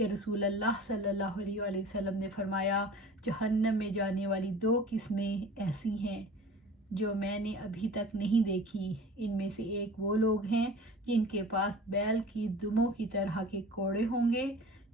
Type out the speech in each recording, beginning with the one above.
کہ رسول اللہ صلی اللہ علیہ وآلہ وسلم نے فرمایا جہنم میں جانے والی 2 قسمیں ایسی ہیں جو میں نے ابھی تک نہیں دیکھی۔ ان میں سے ایک وہ لوگ ہیں جن کے پاس بیل کی دموں کی طرح کے کوڑے ہوں گے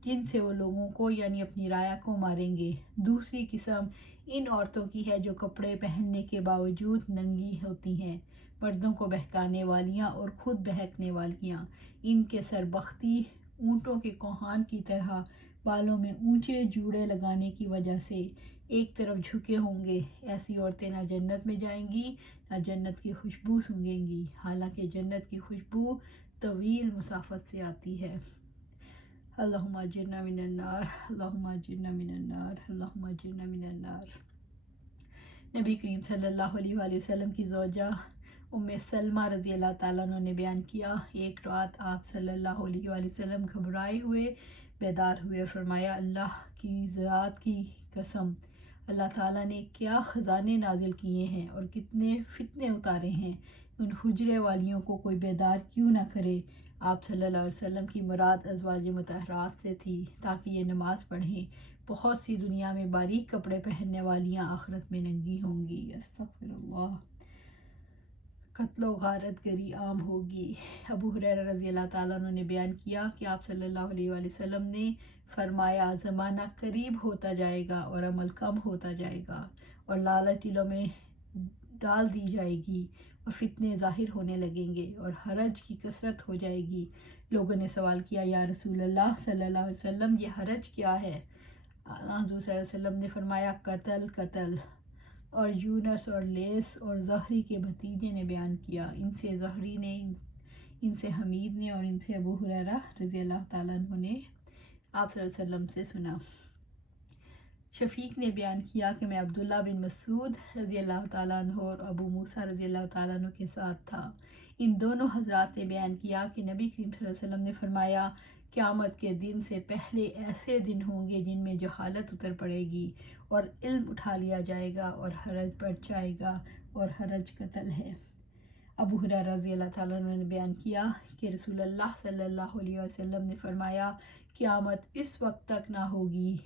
جن سے وہ لوگوں کو یعنی اپنی رعایا کو ماریں گے۔ دوسری قسم ان عورتوں کی ہے جو کپڑے پہننے کے باوجود ننگی ہوتی ہیں، مردوں کو بہکانے والیاں اور خود بہکنے والیاں۔ ان کے سربختی اونٹوں کے کوہان کی طرح بالوں میں اونچے جوڑے لگانے کی وجہ سے ایک طرف جھکے ہوں گے۔ ایسی عورتیں نہ جنت میں جائیں گی نہ جنت کی خوشبو سونگھیں گی، حالانکہ جنت کی خوشبو طویل مسافت سے آتی ہے۔ اللہم اجرنا من النار، اللہم اجرنا من النار، اللہم اجرنا من النار۔ نبی کریم صلی اللہ علیہ وآلہ وسلم کی زوجہ ام سلمہ رضی اللہ تعالیٰ عنہ نے بیان کیا، ایک رات آپ صلی اللہ علیہ وآلہ وسلم گھبرائے ہوئے بیدار ہوئے، فرمایا اللہ کی ذات کی قسم، اللہ تعالیٰ نے کیا خزانے نازل کیے ہیں اور کتنے فتنے اتارے ہیں، ان حجرے والیوں کو کوئی بیدار کیوں نہ کرے۔ آپ صلی اللہ علیہ وسلم کی مراد ازواج مطہرات سے تھی تاکہ یہ نماز پڑھیں۔ بہت سی دنیا میں باریک کپڑے پہننے والیاں آخرت میں ننگی ہوں گی۔ استغفر اللہ۔ قتل و غارت گری عام ہوگی۔ ابو ہریرہ رضی اللہ تعالیٰ عنہ نے بیان کیا کہ آپ صلی اللہ علیہ وآلہ وسلم نے فرمایا زمانہ قریب ہوتا جائے گا اور عمل کم ہوتا جائے گا اور لالچ دلوں میں ڈال دی جائے گی اور فتنے ظاہر ہونے لگیں گے اور حرج کی کثرت ہو جائے گی۔ لوگوں نے سوال کیا یا رسول اللہ صلی اللہ علیہ وسلم یہ حرج کیا ہے؟ حضور صلی اللہ علیہ وسلم نے فرمایا قتل۔ اور یونس اور لیس اور زہری کے بھتیجے نے بیان کیا، ان سے زہری نے، ان سے حمید نے اور ان سے ابو ہریرہ رضی اللہ تعالیٰ عنہ نے آپ صلی اللہ علیہ وسلم سے سنا۔ شفیق نے بیان کیا کہ میں عبداللہ بن مسعود رضی اللہ تعالیٰ عنہ اور ابو موسیٰ رضی اللہ تعالیٰ عنہ کے ساتھ تھا۔ ان دونوں حضرات نے بیان کیا کہ نبی کریم صلی اللہ علیہ وسلم نے فرمایا قیامت کے دن سے پہلے ایسے دن ہوں گے جن میں جہالت اتر پڑے گی اور علم اٹھا لیا جائے گا اور حرج بڑھ جائے گا اور حرج قتل ہے۔ ابو ہریرہ رضی اللہ تعالیٰ عنہ نے بیان کیا کہ رسول اللہ صلی اللہ علیہ وسلم نے فرمایا قیامت اس وقت تک نہ ہوگی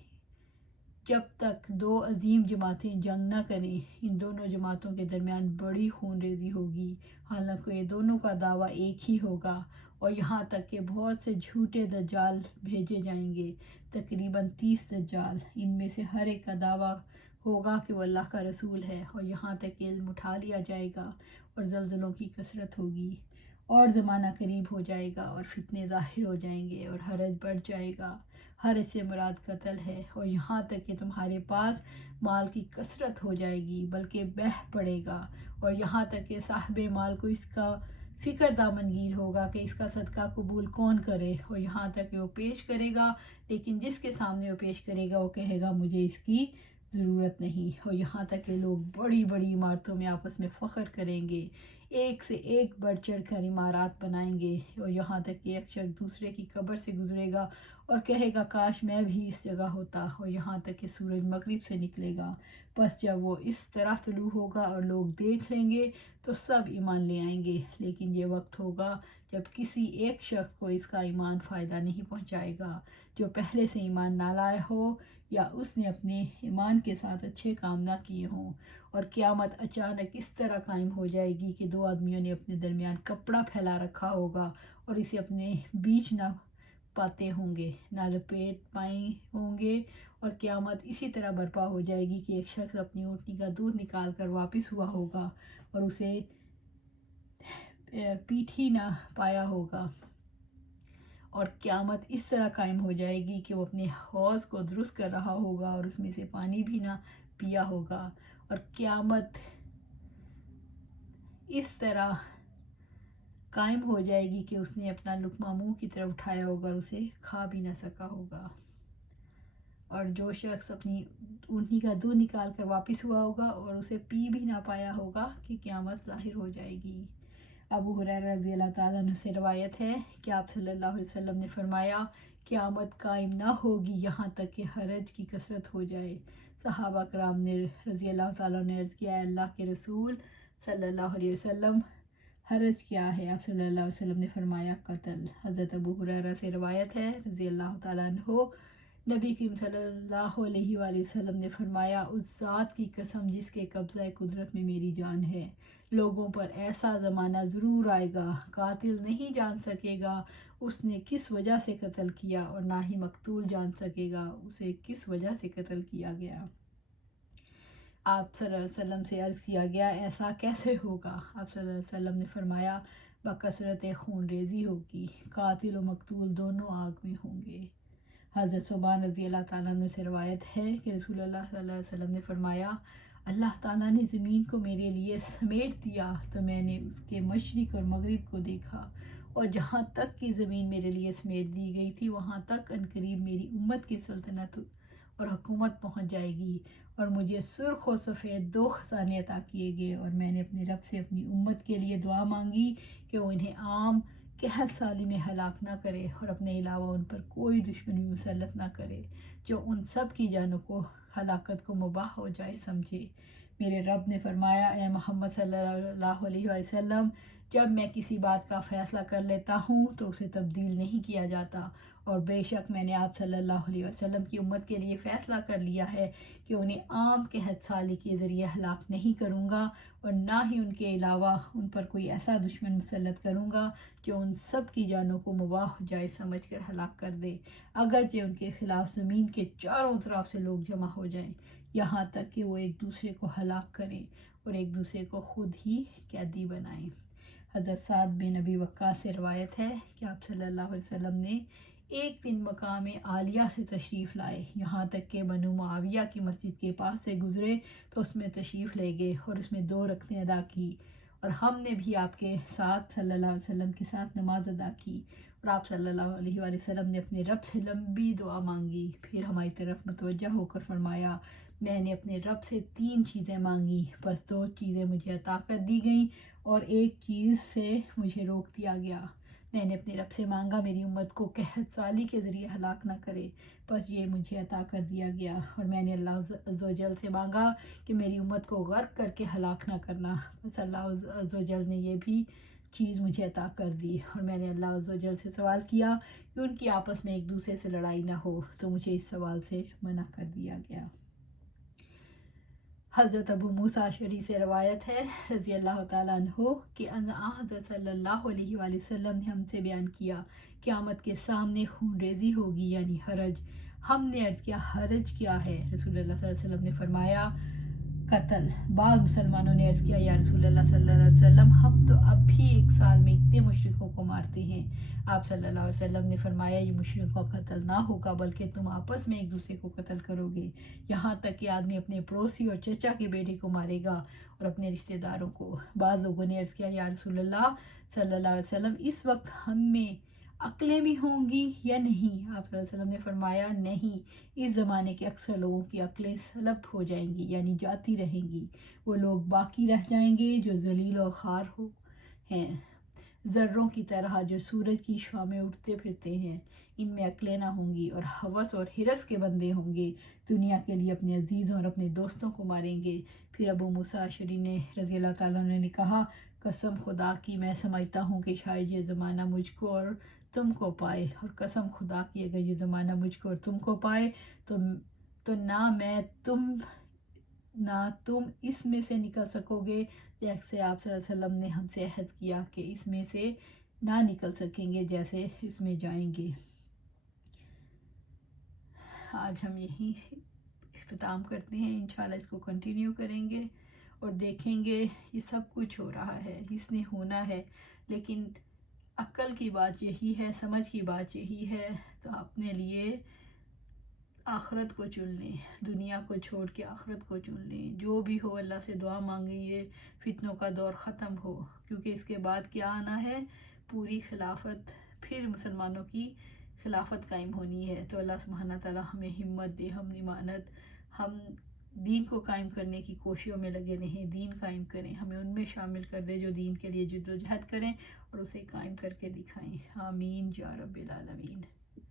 جب تک 2 عظیم جماعتیں جنگ نہ کریں، ان دونوں جماعتوں کے درمیان بڑی خون ریزی ہوگی، حالانکہ یہ دونوں کا دعویٰ ایک ہی ہوگا، اور یہاں تک کہ بہت سے جھوٹے دجال بھیجے جائیں گے، تقریباً 30 دجال، ان میں سے ہر ایک کا دعویٰ ہوگا کہ وہ اللہ کا رسول ہے، اور یہاں تک کہ علم اٹھا لیا جائے گا اور زلزلوں کی کثرت ہوگی اور زمانہ قریب ہو جائے گا اور فتنے ظاہر ہو جائیں گے اور حرج بڑھ جائے گا۔ حرج سے مراد قتل ہے، اور یہاں تک کہ تمہارے پاس مال کی کثرت ہو جائے گی بلکہ بہہ پڑے گا، اور یہاں تک کہ صاحب مال کو اس کا فکر دامنگیر ہوگا کہ اس کا صدقہ قبول کون کرے، اور یہاں تک کہ وہ پیش کرے گا لیکن جس کے سامنے وہ پیش کرے گا وہ کہے گا مجھے اس کی ضرورت نہیں، اور یہاں تک کہ لوگ بڑی بڑی عمارتوں میں آپس میں فخر کریں گے، ایک سے ایک بڑھ چڑھ کر عمارات بنائیں گے، اور یہاں تک کہ ایک شخص دوسرے کی قبر سے گزرے گا اور کہے گا کاش میں بھی اس جگہ ہوتا، اور یہاں تک کہ سورج مغرب سے نکلے گا، بس جب وہ اس طرح طلوع ہوگا اور لوگ دیکھ لیں گے تو سب ایمان لے آئیں گے، لیکن یہ وقت ہوگا جب کسی ایک شخص کو اس کا ایمان فائدہ نہیں پہنچائے گا جو پہلے سے ایمان نہ لائے ہو یا اس نے اپنے ایمان کے ساتھ اچھے کام نہ کیے ہوں، اور قیامت اچانک اس طرح قائم ہو جائے گی کہ 2 آدمیوں نے اپنے درمیان کپڑا پھیلا رکھا ہوگا اور اسے اپنے بیچ نہ پاتے ہوں گے، نہ لپیٹ پائیں ہوں گے، اور قیامت اسی طرح برپا ہو جائے گی کہ ایک شخص اپنی اونٹنی کا دودھ نکال کر واپس ہوا ہوگا اور اسے پیٹ ہی نہ پایا ہوگا، اور قیامت اس طرح قائم ہو جائے گی کہ وہ اپنے حوض کو درست کر رہا ہوگا اور اس میں سے پانی بھی نہ پیا ہوگا، اور قیامت اس طرح قائم ہو جائے گی کہ اس نے اپنا لقمہ منہ کی طرف اٹھایا ہوگا اور اسے کھا بھی نہ سکا ہوگا، اور جو شخص اپنی اونٹنی کا دودھ نکال کر واپس ہوا ہوگا اور اسے پی بھی نہ پایا ہوگا کہ قیامت ظاہر ہو جائے گی۔ ابو ہریرہ رضی اللہ تعالیٰ عنہ سے روایت ہے کہ آپ صلی اللہ علیہ وسلم نے فرمایا قیامت قائم نہ ہوگی یہاں تک کہ حرج کی کثرت ہو جائے۔ صحابہ کرام نے رضی اللہ تعالیٰ نے عرض کیا، اے اللہ کے رسول صلی اللہ علیہ وسلم، حرج کیا ہے؟ آپ صلی اللہ علیہ وسلم نے فرمایا قتل۔ حضرت ابو ہریرہ سے روایت ہے رضی اللہ تعالیٰ عنہ، نبی کریم صلی اللہ علیہ وآلہ وسلم نے فرمایا اس ذات کی قسم جس کے قبضہ قدرت میں میری جان ہے، لوگوں پر ایسا زمانہ ضرور آئے گا، قاتل نہیں جان سکے گا اس نے کس وجہ سے قتل کیا، اور نہ ہی مقتول جان سکے گا اسے کس وجہ سے قتل کیا گیا۔ آپ صلی اللہ علیہ وسلم سے عرض کیا گیا ایسا کیسے ہوگا؟ آپ صلی اللہ علیہ وسلم نے فرمایا بکثرت خون ریزی ہوگی، قاتل و مقتول دونوں آگ میں ہوں گے۔ حضرت ثوبان رضی اللہ تعالیٰ عنہ سے روایت ہے کہ رسول اللہ صلی اللہ علیہ وسلم نے فرمایا اللہ تعالیٰ نے زمین کو میرے لیے سمیٹ دیا تو میں نے اس کے مشرق اور مغرب کو دیکھا، اور جہاں تک کی زمین میرے لیے سمیٹ دی گئی تھی وہاں تک عنقریب میری امت کی سلطنت اور حکومت پہنچ جائے گی، اور مجھے سرخ و سفید دو خزانے عطا کیے گئے، اور میں نے اپنے رب سے اپنی امت کے لیے دعا مانگی کہ وہ انہیں عام قحط سالی میں ہلاک نہ کرے اور اپنے علاوہ ان پر کوئی دشمنی مسلط نہ کرے جو ان سب کی جانوں کو ہلاکت کو مباح ہو جائے سمجھے۔ میرے رب نے فرمایا اے محمد صلی اللہ علیہ وسلم، جب میں کسی بات کا فیصلہ کر لیتا ہوں تو اسے تبدیل نہیں کیا جاتا، اور بے شک میں نے آپ صلی اللہ علیہ وسلم کی امت کے لیے فیصلہ کر لیا ہے کہ انہیں عام قحط سالی کے ذریعے ہلاک نہیں کروں گا، اور نہ ہی ان کے علاوہ ان پر کوئی ایسا دشمن مسلط کروں گا جو ان سب کی جانوں کو مباح ہو جائے سمجھ کر ہلاک کر دے، اگرچہ ان کے خلاف زمین کے چاروں طرف سے لوگ جمع ہو جائیں، یہاں تک کہ وہ ایک دوسرے کو ہلاک کریں اور ایک دوسرے کو خود ہی قیدی بنائیں۔ حضرت سعد بن ابی وقاص سے روایت ہے کہ آپ صلی اللہ علیہ وسلم نے ایک دن مقام عالیہ سے تشریف لائے، یہاں تک کہ بنو معاویہ کی مسجد کے پاس سے گزرے تو اس میں تشریف لے گئے اور اس میں 2 رکعتیں ادا کی، اور ہم نے بھی آپ کے ساتھ صلی اللہ علیہ وسلم کے ساتھ نماز ادا کی، اور آپ صلی اللہ علیہ وآلہ وسلم نے اپنے رب سے لمبی دعا مانگی، پھر ہماری طرف متوجہ ہو کر فرمایا میں نے اپنے رب سے 3 چیزیں مانگی، بس 2 چیزیں مجھے عطا کر دی گئیں اور ایک چیز سے مجھے روک دیا گیا۔ میں نے اپنے رب سے مانگا میری امت کو قحط سالی کے ذریعے ہلاک نہ کرے، بس یہ مجھے عطا کر دیا گیا، اور میں نے اللہ عز و جل سے مانگا کہ میری امت کو غرق کر کے ہلاک نہ کرنا، بس اللہ عز و جل نے یہ بھی چیز مجھے عطا کر دی، اور میں نے اللہ عز و جل سے سوال کیا کہ ان کی آپس میں ایک دوسرے سے لڑائی نہ ہو، تو مجھے اس سوال سے منع کر دیا گیا۔ حضرت ابو موسیٰ اشعری سے روایت ہے رضی اللہ تعالیٰ عنہ کہ حضرت صلی اللہ علیہ وآلہ وسلم نے ہم سے بیان کیا قیامت کے سامنے خون ریزی ہوگی یعنی حرج۔ ہم نے عرض کیا حرج کیا ہے؟ رسول اللہ صلی اللہ علیہ وسلم نے فرمایا قتل۔ بعض مسلمانوں نے عرض کیا یا رسول اللہ صلی اللہ علیہ وسلم ہم تو اب بھی ایک سال میں اتنے مشرکوں کو مارتے ہیں۔ آپ صلی اللہ علیہ وسلم نے فرمایا یہ مشرکوں کا قتل نہ ہوگا بلکہ تم آپس میں ایک دوسرے کو قتل کرو گے، یہاں تک کہ آدمی اپنے پڑوسی اور چچا کے بیٹے کو مارے گا اور اپنے رشتہ داروں کو۔ بعض لوگوں نے عرض کیا یا رسول اللہ صلی اللہ علیہ وسلم اس وقت ہم میں عقلیں بھی ہوں گی یا نہیں؟ آپ صلی اللہ علیہ وسلم نے فرمایا نہیں، اس زمانے کے اکثر لوگوں کی عقلیں سلب ہو جائیں گی یعنی جاتی رہیں گی، وہ لوگ باقی رہ جائیں گے جو ذلیل و خوار ہیں، ذروں کی طرح جو سورج کی شعاع میں اٹھتے پھرتے ہیں، ان میں عقلیں نہ ہوں گی اور ہوس اور ہرس کے بندے ہوں گے، دنیا کے لیے اپنے عزیزوں اور اپنے دوستوں کو ماریں گے۔ پھر ابو موسیٰ اشعری نے رضی اللہ تعالیٰ عنہ نے کہا قسم خدا کی میں سمجھتا ہوں کہ شاید یہ زمانہ مجھ کو اور تم کو پائے، اور قسم خدا کی اگر یہ زمانہ مجھ کو اور تم کو پائے تو نہ تم اس میں سے نکل سکو گے، جیسے آپ صلی اللہ علیہ وسلم نے ہم سے عہد کیا کہ اس میں سے نہ نکل سکیں گے جیسے اس میں جائیں گے۔ آج ہم یہی اختتام کرتے ہیں، انشاءاللہ اس کو کنٹینیو کریں گے اور دیکھیں گے یہ سب کچھ ہو رہا ہے، اس نے ہونا ہے، لیکن عقل کی بات یہی ہے، سمجھ کی بات یہی ہے، تو اپنے لیے آخرت کو چن لیں، دنیا کو چھوڑ کے آخرت کو چن لیں، جو بھی ہو اللہ سے دعا مانگیں یہ فتنوں کا دور ختم ہو، کیونکہ اس کے بعد کیا آنا ہے؟ پوری خلافت، پھر مسلمانوں کی خلافت قائم ہونی ہے۔ تو اللہ سبحانہ تعالیٰ ہمیں ہمت دے، ہم ایمانت، ہم دین کو قائم کرنے کی کوششوں میں لگے رہیں، دین قائم کریں، ہمیں ان میں شامل کر دے جو دین کے لیے جدوجہد کریں اور اسے قائم کر کے دکھائیں۔ آمین یا رب العالمین۔